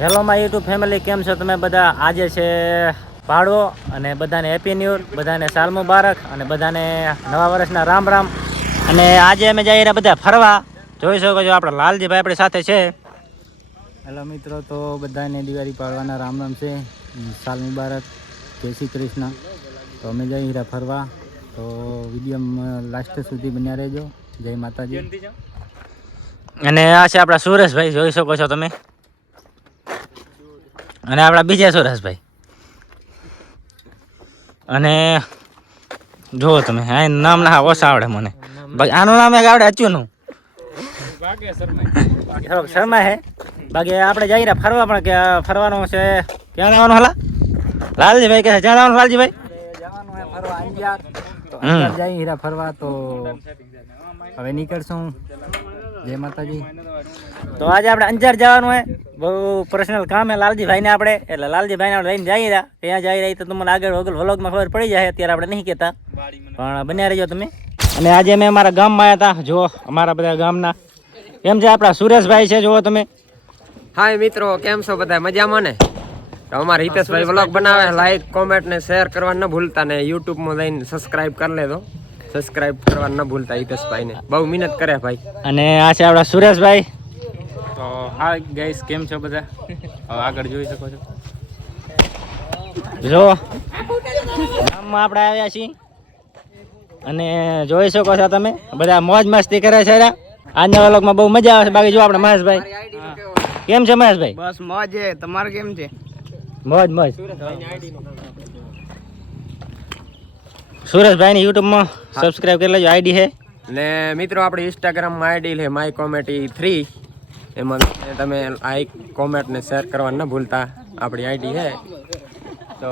Hello my YouTube family, કેમ છો તમે બધા? આજે છે પાડવો અને બધાને હેપી ન્યૂ યર, બધાને સાલ મુબારક અને બધાને નવા વર્ષના રામ રામ. અને આજે અમે જઈ રહ્યા બધા ફરવા. જોઈ શકો છો આપણા લાલજીભાઈ આપણી સાથે છે. હેલો મિત્રો, તો બધાને દિવાળી પાડવાના રામ રામ છે, સાલ મુબારક, જય શ્રી કૃષ્ણ. તો અમે જઈ રહ્યા ફરવા, તો વિડીયોમાં લાસ્ટ સુધી બન્યા રહેજો. જય માતાજી. અને આ છે આપણા સુરેશભાઈ, જોઈ શકો છો તમે. અને આપણા બીજા સુરેશભાઈ. અને જુઓ તમે, હા નામ ના ઓછા આવડે મને, આનું નામ એક આવડે અચ્યુનું શર્મા હે. બાકી આપણે જઈ રહ્યા ફરવા, પણ કે ફરવાનું છે. ક્યાં જવાનું હલા લાલજીભાઈ કહે છે? ક્યાં જવાનું લાલજીભાઈ? જવાનું છે ફરવા અંજાર. તો અંજાર જઈ રહ્યા ફરવા, તો હવે નીકળશું. જય માતાજી. તો આજે આપણે અંજાર જવાનું હોય, બહુ પર્સનલ કામ હે લાલજીભાઈ ને આપણે, એટલે લાલજીભાઈ ને આપણે લઈને જઈ રહ્યા. ત્યાં જઈ રહી તો તમને આગળ વ્લોગમાં ખબર પડી જાય. અત્યારે આપણે નહીં કહેતા, પણ બન્યા રહેજો તમે. અને આજે અમે અમારા ગામમાં આવ્યા હતા. જો અમારા બધા ગામના કેમ છે, આપણા સુરેશભાઈ છે, જુઓ તમે. હાય મિત્રો, કેમ છો બધા? મજામાં ને? તો અમારા હિતેશભાઈ વ્લોગ બનાવે, લાઈક કોમેન્ટ ને શેર કરવાનું ન ભૂલતા, ને યુટ્યુબમાં જઈને સબસ્ક્રાઇબ કરી લેજો. સબસ્ક્રાઇબ કરવાનું ન ભૂલતા હિતેશભાઈને, બહુ મહેનત કરે ભાઈ. અને આ છે આપણા સુરેશભાઈ. તો હા ગાઈસ, કેમ છો બધા? હવે આગળ જોઈ શકો છો. જો ગામમાં આપણે આવ્યા છીએ અને જોઈ શકો છો તમે, બધા મોજ મસ્તી કરે છે. આજના વ્લોગમાં બહુ મજા આવે છે. બાકી જો આપણે મહેશભાઈ, કેમ છે મહેશભાઈ? બસ મોજ છે. તમારે કેમ છે? મોજ મોજ. સુરેશભાઈની યુટ્યુબમાં સબસ્ક્રાઇબ કરી લેજો, આઈડી છે. ને મિત્રો આપણી ઇન્સ્ટાગ્રામમાં આઈડી છે માય કોમેડી 3. એમાં તમે લાઈક કોમેન્ટ ને શેર કરવાનું ન ભૂલતા. આપણી આઈડી છે. તો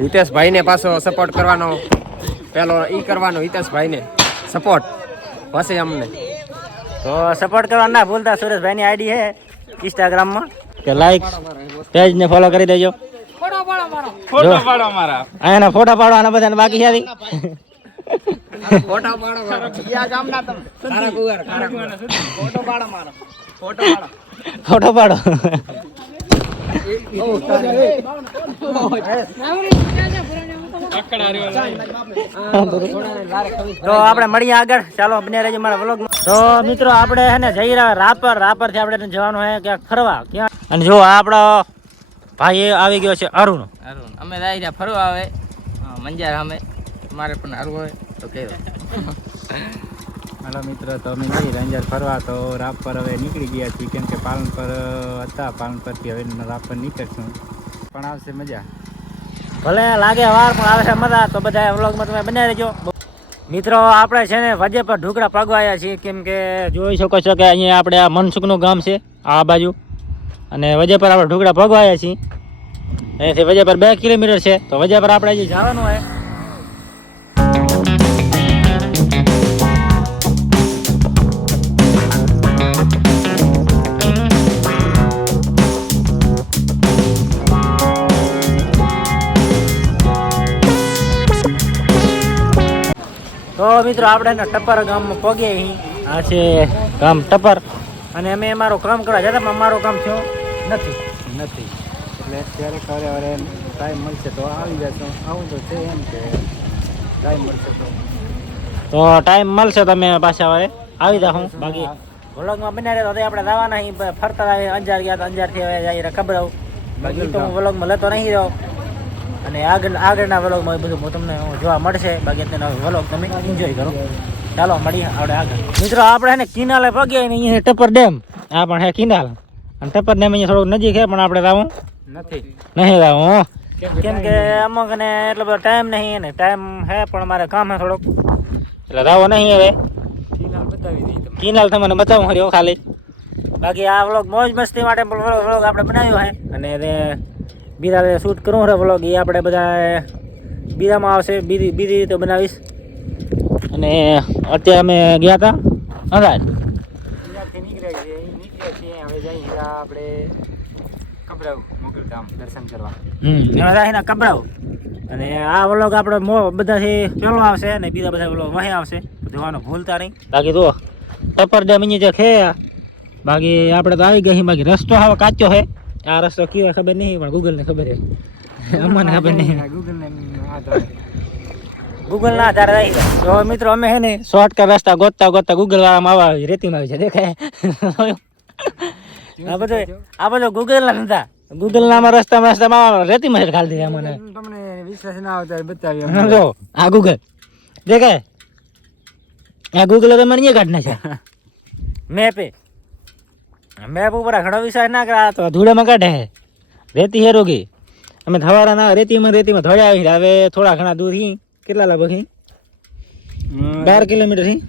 હિતેશભાઈને પાછો સપોર્ટ કરવાનો, પેલો ઈ કરવાનો હિતેશભાઈને સપોર્ટ, પછી અમને તો સપોર્ટ કરવાનું ના ભૂલતા. સુરેશભાઈની આઈડી છે ઇન્સ્ટાગ્રામમાં, કે લાઈક પેજ ને ફોલો કરી દેજો. ફોટો પાડો મારા, આના ફોટા પાડવાના બધાને બાકી છે. ફોટા પાડો યા ગામના તમે સારા કુવાર ફોટો પાડો મારો, ફોટો પાડો, ફોટો પાડો. તો આપણે મળીએ આગળ, ચાલો બને રહેજો મારા વ્લોગમાં. તો મિત્રો આપણે હે ને જઈ રહ્યા રાપર. રાપર થી આપણે જવાનું છે ક્યાંક ફરવા. ક્યાં? અને જો આપણો ભાઈ આવી ગયો છે અરુણ. અમે જઈ રહ્યા ફરવા. આવે મંજાર અમે મારે પણ હારું હોય તો કહેજો. હાલો મિત્રો, તો અમે જઈ અંજાર ફરવા. તો રાપર હવે નીકળી ગયા છીએ, કેમ કે પાલનપર હતા. પાલનપરથી હવે રાપર નીકળશું, પણ આવશે મજા. ભલે લાગે વાર, પણ આવે છે મજા. તો બધા વ્લોગમાં તમે બન્યા રહેજો. મિત્રો આપણે છે ને વજે પર ઢુકડા પગવાયા છીએ, કેમ કે જોઈ શકો છો કે અહીંયા આપણે આ મનસુખનું ગામ છે આ બાજુ, અને વજે પર આપણે ઢુકડા પગવાયા છીએ. અહીંથી વજે પર 2 કિલોમીટર છે. તો વજે પર આપણે હજી જવાનું હોય. તો મિત્રો આપણે ટપર ગામમાં પગે અહીં. આ છે ગામ ટપર, અને અમે અમારું કામ કરવા જતા, પણ અમારું કામ થયું નથી. એટલે અત્યારે વારે ટાઈમ મળશે તો આવી જશું. આવું તો છે એમ કે ટાઈમ મળશે તો ટાઈમ મળશે તમે પાછા વારે આવી જાઉં. બાકી વ્લોગમાં બન્યા રહે. તો આપણે જવાના અહીં ફરતા અંજાર ગયા. તો અંજારથી હવે જઈ રહ્યા ખબર આવું. બાકી તો હું વ્લોગમાં લેતો નહીં રહ્યો, અને આગળના વ્લોગમાં બધું તમને જોવા મળશે. બાકી અત્યારે વ્લોગ તમે એન્જોય કરો. ચાલો મળીએ આપણે આગળ. મિત્રો આપણે ને કિનાલે પગે અહીંયા ટપર ડેમ, આ પણ હે કિનાલ, અને ટપર ડેમ અહીંયા થોડુંક નજીક છે, પણ આપણે જવું નહીં જવું. કેમ કે અમુક ને એટલો બધો ટાઈમ નહીં, ને ટાઈમ હે પણ મારે કામ હે થોડુંક, એટલે જવો નહીં. હવે કિનાલ તમને બતાવું હર્યો ખાલી. બાકી આ વ્લોગ મોજ મસ્તી માટે વ્લોગ આપણે બનાવ્યો છે, અને બીજા શૂટ કરવું છે વ્લોગ, એ આપણે બધા બીજામાં આવશે. બીજી રીતે બનાવીશ. અને અત્યારે અમે ગયા હતા અંદાજ નીકળ્યા છીએ. હવે જઈએ આપણે કબરાવ મોગલધામ દર્શન કરવા. કબરાવ. અને આ વ્લોગ આપણે બધાથી પેલો આવશે, અને બીજા બધા વ્લોગ વહી આવશે. જોવાનું ભૂલતા નહીં. બાકી તો ટપર ડેમ અહીંયા જે છે, બાકી આપણે તો આવી ગયા. બાકી રસ્તો હવે કાચો છે, આ રસ્તો કયો ખબર નહીં પણ ગૂગલ ને ખબર છે અમને ખબર નહીં ગૂગલ ના આધારે આવી જાય. તો મિત્રો અમે હે ને શોર્ટકટ રસ્તા ગોતતા ગોતતા ગૂગલ વાળામાં આવા રેતીમાં આવી છે દેખાય આ બધો ગૂગલ ના ધંધા ગૂગલ ના રસ્તામાં રેતીમાં જ ખાલી દીધા મને તમને વિશ્વાસ ના આવતા બતાવી જો આ ગૂગલ દેખાય આ ગૂગલ તો મને અહીંયા કાઢ નાખ્યા મેપ ઉપર ઘણો વિશ્વાસ ના કરા તો ધૂળામાં કાઢે રેતી હેરોગી અમે થવાડા ના રેતીમાં ધોળ્યા આવી હવે થોડા ઘણા દૂર હી કેટલા લગભગ હી 12 કિલોમીટર હી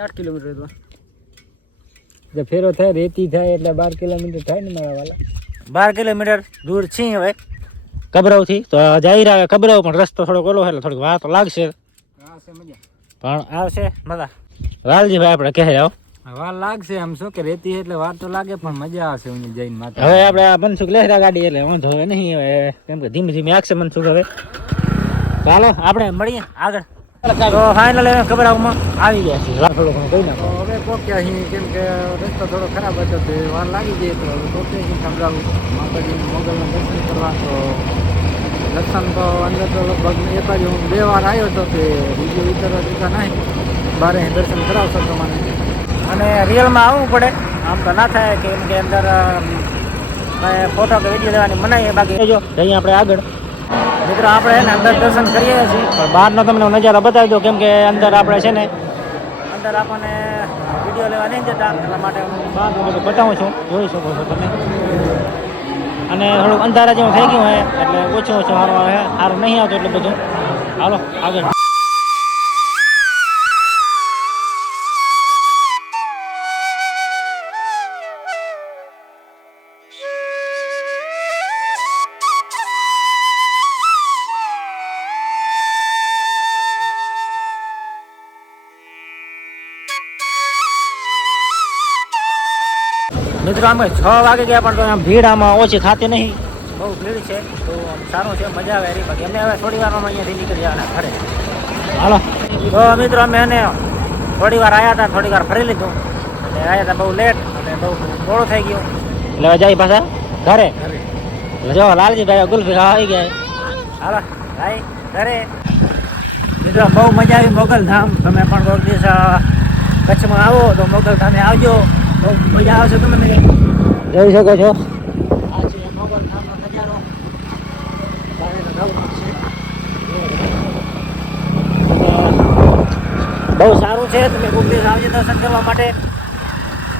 8 કિલોમીટર તો જે ફેરો થાય રેતી થાય એટલે 12 કિલોમીટર થાય ને મારા વાલા 12 કિલોમીટર દૂર છી હવે કબરાવ થી તો જઈ રહ્યા કબરાવ પણ રસ્તો થોડો ઓલો એટલે થોડીક વાર તો લાગશે પણ આવશે મજા લાલજીભાઈ આપણે કહે જાવ વાર લાગશે આમ શું કે રેતી એટલે વાર તો લાગે પણ મજા આવશે હું જઈને માથે હવે આપણે આ મનસુખ લહેરા ગાડી એટલે વાંધો હવે નહીં હવે કેમ કે ધીમે ધીમે આગશે મનસુખ હવે ચાલો આપણે મળીએ આગળ તો ફાઇનલ કબરાવમાં આવી ગયા છે થોડો ઘણો કહી નાખો હવે પોક્યા અહીં કેમ કે રસ્તો થોડો ખરાબ હતો તો વાર લાગી ગઈ તો પોતે કબરાવું માતાજીનું મોગલના દર્શન કરવા તો દર્શન તો અંદર તો લગભગ એક જ હું 2 વાર આવ્યો હતો કે બીજું ઉતરવા દીધા નહીં બારે દર્શન કરાવશો તો મને અને રિયલમાં આવવું પડે આમ તો ના થાય કેમ કે અંદર ફોટો કે વિડીયો લેવાની મનાઈ બાકી જો જઈએ આપણે આગળ મિત્રો આપણે એને અંદર દર્શન કરીએ છીએ પણ બહારનો તમને નજારો બતાવી દો કેમ કે અંદર આપણે છે ને અંદર આપણને વિડીયો લેવા નહીં જતા એટલા માટે હું બહારનું બધું બતાવું છું જોઈ શકો છો તમે અને થોડુંક અંધારા જેવું થઈ ગયું હોય એટલે ઓછું સારું આવે સારું નહીં આવતું એટલું બધું હાલો આગળ મિત્રો અમે 6 વાગે ગયા પણ તો આમ ભીડ આમાં ઓછી થતી નહીં બહુ ભીડ છે તો સારું છે મજા આવે એની બાકી અમે હવે થોડી વારમાં અહીંયાથી નીકળી જવાના ઘરે હાલો તો મિત્રો અમે એને થોડી વાર આવ્યા હતા થોડી વાર ફરી લીધું અને આવ્યા હતા બહુ લેટ અને બહુ મોડું થઈ ગયું એટલે હવે જાય પાછા ઘરે એટલે જો લાલજીભાઈ ગુલ્ફી ખાવા આવી ગયા હાલો ભાઈ ઘરે મિત્રો બહુ મજા આવી મોગલધામ તમે પણ કોઈ દિવસ કચ્છમાં આવો તો મોગલધામે આવજો બહુ મજા આવશે તમને જોઈ શકો છો આ છે મોગલધામનો નજારો બહુ સારું છે તમે કોઈ દિવસ આવજો દર્શન કરવા માટે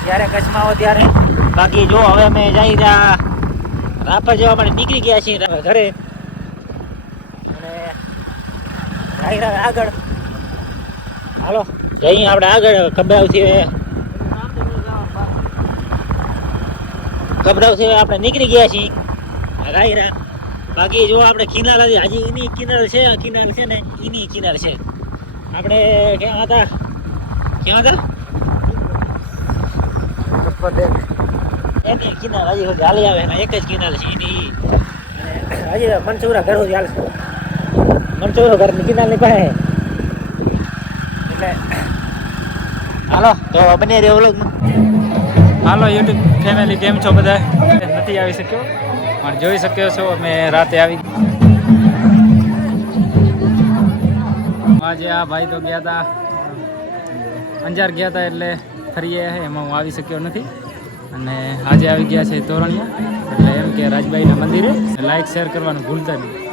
જ્યારે કચ્છમાં આવો ત્યારે બાકી જો હવે અમે જઈ રહ્યા રાપર જવા માટે નીકળી ગયા છીએ ઘરે અને જઈ રહ્યા આગળ હાલો જઈએ આપણે આગળ કબરાવથી આપણે નીકળી ગયા છીએ રાયરા બાકી જો આપણે કિનાર હજી એની કિનાર છે ને એની કિનાર છે આપણે ક્યાં હતા એની કિનાર હજી સુધી હાલી આવે ને એક જ કિનાર છે એની હજી મનસુરા ઘર સુધી હાલશે મનસુરા ઘરની કિનારની પાસે એટલે હાલો તો બને રહ્યો વ્લોગમાં હાલો યુટ્યુબ ફેમિલી કેમ છો બધા નથી આવી શક્યો પણ જોઈ શક્યો છો અમે રાતે આવી આજે આ ભાઈ તો ગયા હતા અંજાર ગયા હતા એટલે ફરીએ એમાં હું આવી શક્યો નથી અને આજે આવી ગયા છે તોરણિયા એટલે એમ કે રાજભાઈના મંદિરે લાઈક શેર કરવાનું ભૂલતા નહીં.